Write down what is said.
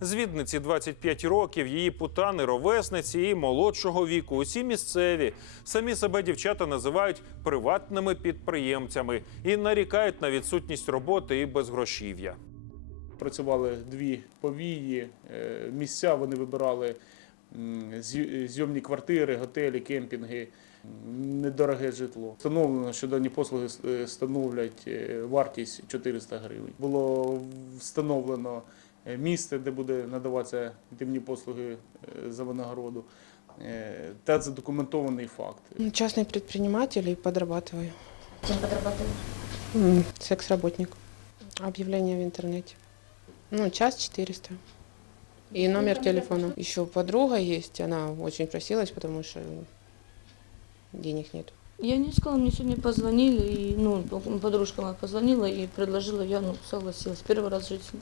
Звідниці 25 років, її путани, ровесниці і молодшого віку. Усі місцеві. Самі себе дівчата називають приватними підприємцями і нарікають на відсутність роботи і безгрошів'я. Працювали дві повії, е, місця вони вибирали зйомні квартири, готелі, кемпінги, недороге житло. Встановлено, що дані послуги е, становлять е, вартість 400 гривень. Було встановлено місце, де буде надаватися інтимні послуги е, за винагороду. Е, Та задокументований факт. Ну, Частный предприниматель и подрабатываю. Кем подрабатываешь? М, Секс-работник. Объявление в интернете. Ну, час 400. И номер телефона. Еще подруга есть, она очень просилась, потому что денег нет. Я не искала, мне сегодня позвонили, и, ну, подружка моя позвонила и предложила, я, ну, согласилась, первый раз в жизни.